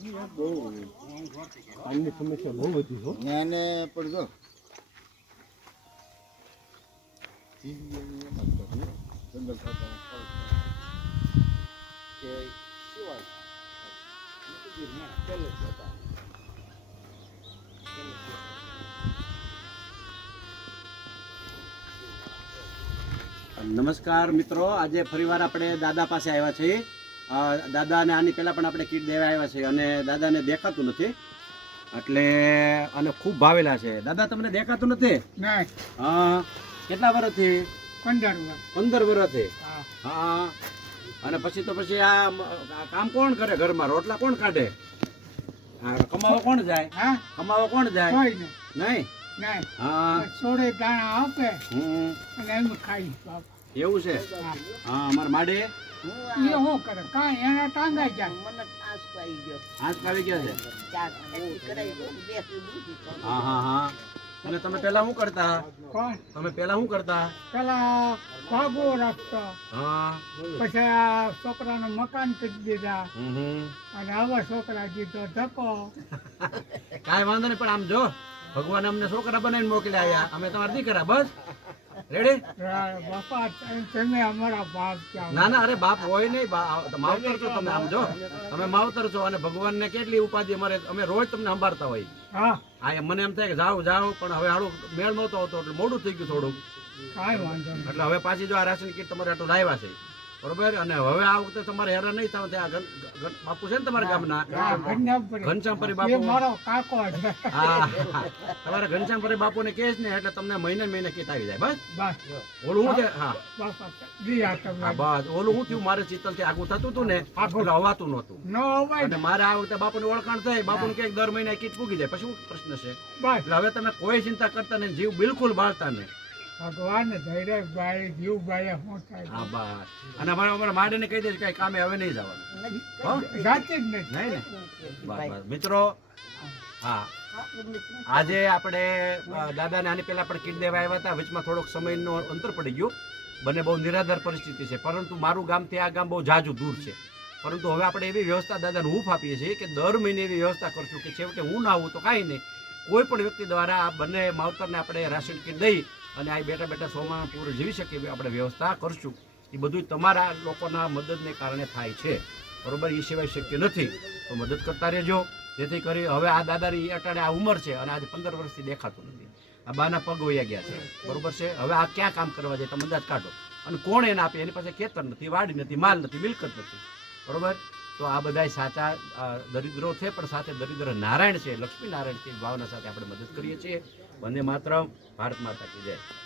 બહુ પાણીની સમસ્યા બહુ વધી છે એને પડજો જંગલ ખાતા કે સિવાય નમસ્કાર મિત્રો, આજે ફરીવાર આપણે દાદા પાસે આવ્યા છીએ. દાદાને આની પહેલાં પણ આપણે કીટ દેવા આવ્યા છીએ અને દાદાને દેખાતું નથી એટલે અને ખૂબ ભાવેલા છે. દાદા તમને દેખાતું નથી? હા. કેટલા વર્ષથી? 15 વર્ષથી. હા. અને પછી આ કામ કોણ કરે ઘરમાં? રોટલા કોણ કાઢે? કમાવા કોણ જાય? કમાવા કોણ જાય? નહીં. હા. સોડે દાણા આપે અને એમ ખાઈ એવું છે? હા. અમારા માડે એ શું કરે? કાંઈ એના ટાંગાઈ જાય. મને આંસ પાઈ ગયો. આંચ પાવી ગયા છે? હા હા હા. અને તમે પેલા શું કરતા? કોણ? તમે પેલા શું કરતા? પેલા ભાગો રાખતો, હા. પછી આ છોકરાને મકાન કરી દીધા હમ. અને આવા છોકરા દીધો ધક્કો. કાંઈ વાંધો નહીં, પણ આમ જો ભગવાન અમને છોકરા બનાવીને મોકલ્યા આવ્યા, અમે તમારા દીકરા. બસ રેડી? બાપા તમે અમારા બાપ ક્યાં? ના ના, અરે બાપ હોય નહીં, માવતર છો તમે. આમ જો તમે માવતર છો અને ભગવાનને કેટલી ઉપાધિ અમે રોજ તમને સંભાળતા હોય. હા, આ મને એમ થાય કે જાઓ પણ હવે હાડું મેળ નહોતો આવતો એટલે મોડું થઈ ગયું થોડુંક. કાંઈ વાંધો નહીં. એટલે હવે પાછી જો આ રાશન કીટ તમારે આટલું લાવ્યા છે, બરોબર? અને હવે આ વખતે તમારે હેરાન નહીં થાવ. ત્યાં બાપુ છે ને તમારા ગામના ઘનશ્યામપરી એ બાપુ. મારો કાકો છે. હા, તમારા ઘનશ્યામપરી બાપુને કહેશ ને એટલે તમને મહિને કીટ આવી જાય. બસ બસ ઓલું શું છે? હા બાપા દિયા તમે હા, બસ ઓલું શું થયું, મારે શીતલથી આગું થતું હતું ને એટલે હવાતું નહોતું. ન અવાય અને મારે આ વખતે બાપુની ઓળખાણ થઈ, બાપુને ક્યાંક દર મહિને કીટ પૂગી જાય, પછી શું પ્રશ્ન છે? બસ એટલે હવે તમે કોઈ ચિંતા કરતા નહીં, જીવ બિલકુલ બાળતા નહીં. ભગવાન ધૈર્ય ભાઈ જીવ ભાઈ શું થાય? હા, બસ. અને અમારા માડીને કહી દેજો કઈ કામે હવે નહીં જવાનું. હો? જાતે જ નથી. નહીં ને? બસ બસ મિત્રો. હા, આજે આપણે દાદાને આની પહેલા પણ કીટ દેવા આવ્યા હતા. વચમાં થોડોક સમયનો અંતર પડી ગયું, બંને બહુ નિરાધાર પરિસ્થિતિ છે. પરંતુ મારું ગામથી આ ગામ બહુ જાજુ દૂર છે. પરંતુ હવે આપણે એવી વ્યવસ્થા દાદાને હૂફ આપીએ છીએ કે દર મહિને એવી વ્યવસ્થા કરશું કે છેવટે હું ના આવું તો કાંઈ નહીં, કોઈ પણ વ્યક્તિ દ્વારા આ બંને માવતરને આપણે રાશન કીટ દઈ અને આ બેઠા સોમાં પૂરું જીવી શકે એવી આપણે વ્યવસ્થા કરશું. એ બધું તમારા લોકોના મદદને કારણે થાય છે, બરોબર? એ સિવાય શક્ય નથી. તો મદદ કરતા રહેજો, જેથી કરી હવે આ દાદાની અટાણે આ ઉંમર છે અને આજે 15 વર્ષથી દેખાતું નથી. આ બાના પગ વયા ગયા છે, બરોબર છે? હવે આ ક્યાં કામ કરવા જાય તમે અંદાજ કાઢો. અને કોણ એને આપે? એની પાસે ખેતર નથી, વાડી નથી, માલ નથી, મિલકત નથી, બરોબર? તો આ બધા સાચા દરિદ્રો છે, પણ સાથે દરિદ્ર નારાયણ છે, લક્ષ્મી નારાયણ છે, ભાવના સાથે આપણે મદદ કરીએ છીએ. વંદે માતરમ. ભારત માતા કી જય.